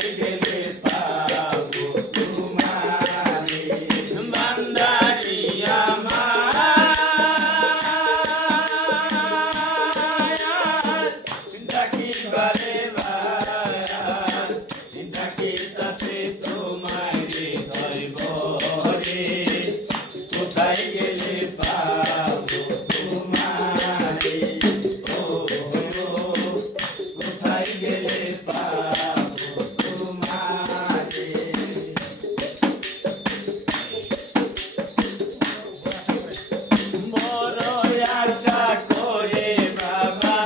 কোথায় গেলে পাবো তোমারে বান্দারি আমার ডাকিবারে বায়ার ডাকিতাছে তোমারে হয় বরে কোথায় গেলে পাবো তোমারে ও কোথায় গেলে পাবো তোমারে বড় আশা করে বাবা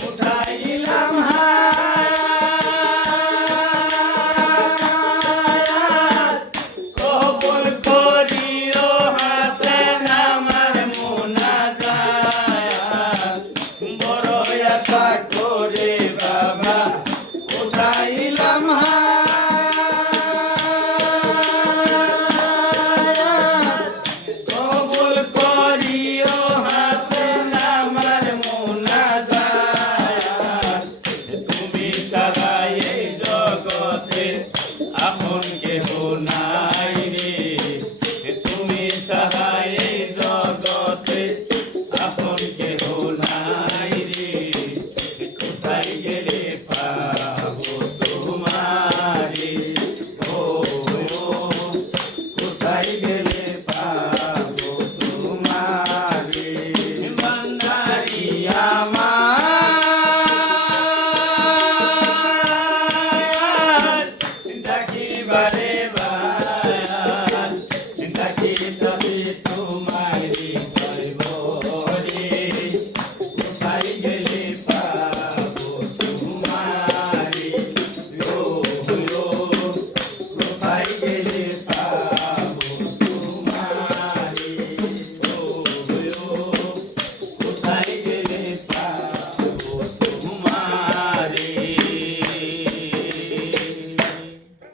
উঠাইলাম হাত কবুল করিও হাসেন আমার মুনাজাত বড় আশা করে বাবা উঠাইলাম হাত